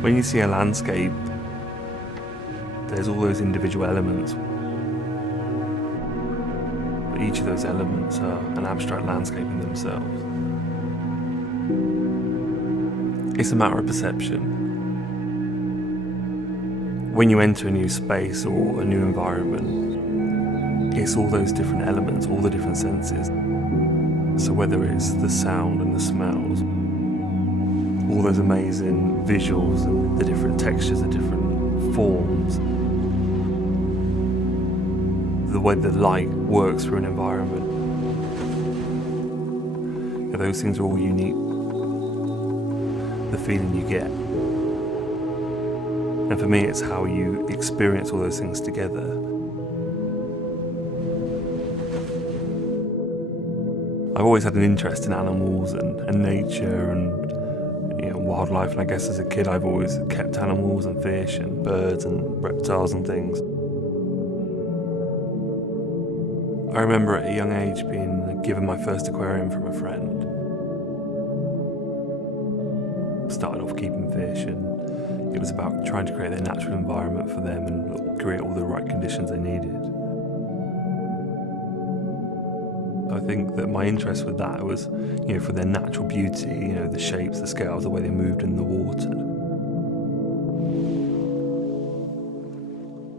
When you see a landscape, there's all those individual elements, but each of those elements are an abstract landscape in themselves. It's a matter of perception. When you enter a new space or a new environment, it's all those different elements, all the different senses. So whether it's the sound and the smells, all those amazing visuals and the different textures, the different forms, the way the light works through an environment, those things are all unique. The feeling you get. And for me, it's how you experience all those things together. I've always had an interest in animals and nature and wildlife, and I guess as a kid I've always kept animals and fish and birds and reptiles and things. I remember at a young age being given my first aquarium from a friend. Started off keeping fish, and it was about trying to create their natural environment for them and create all the right conditions they needed. I think that my interest with that was, for their natural beauty, the shapes, the scales, the way they moved in the water.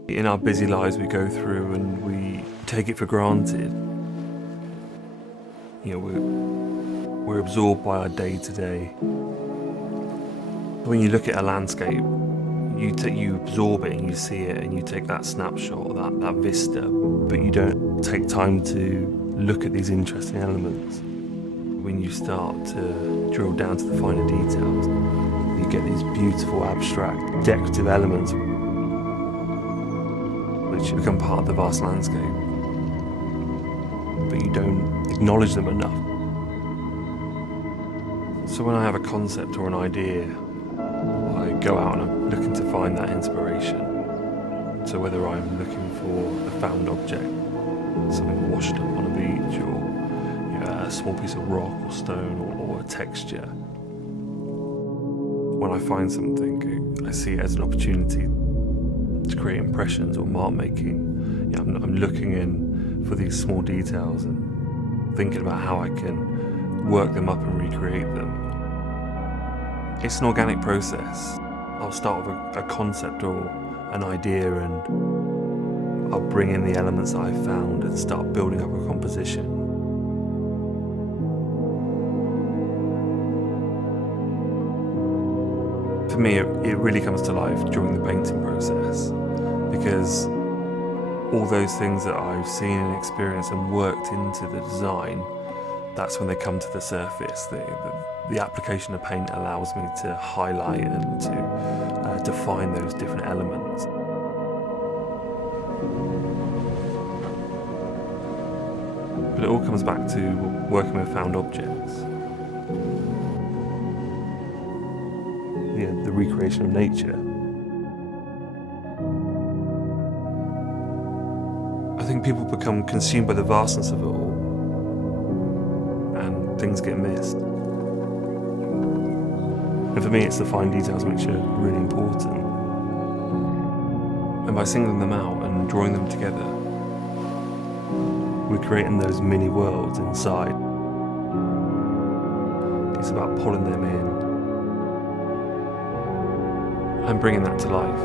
In our busy lives we go through and we take it for granted. We're absorbed by our day-to-day. When you look at a landscape, you absorb it and you see it and you take that snapshot, that vista, but you don't take time to look at these interesting elements. When you start to drill down to the finer details, you get these beautiful, abstract, decorative elements which become part of the vast landscape, but you don't acknowledge them enough. So when I have a concept or an idea, I go out and I'm looking to find that inspiration. So whether I'm looking for a found object, something washed up on a beach, or a small piece of rock or stone or a texture, when I find something, I see it as an opportunity to create impressions or mark making. I'm looking in for these small details and thinking about how I can work them up and recreate them. It's an organic process. I'll start with a concept or an idea, and I'll bring in the elements that I've found and start building up a composition. For me, it really comes to life during the painting process, because all those things that I've seen and experienced and worked into the design, that's when they come to the surface. The application of paint allows me to highlight and to define those different elements. But it all comes back to working with found objects. The recreation of nature. I think people become consumed by the vastness of it all, and things get missed. And for me, it's the fine details which are really important. And by singling them out and drawing them together, we're creating those mini worlds inside. It's about pulling them in and bringing that to life.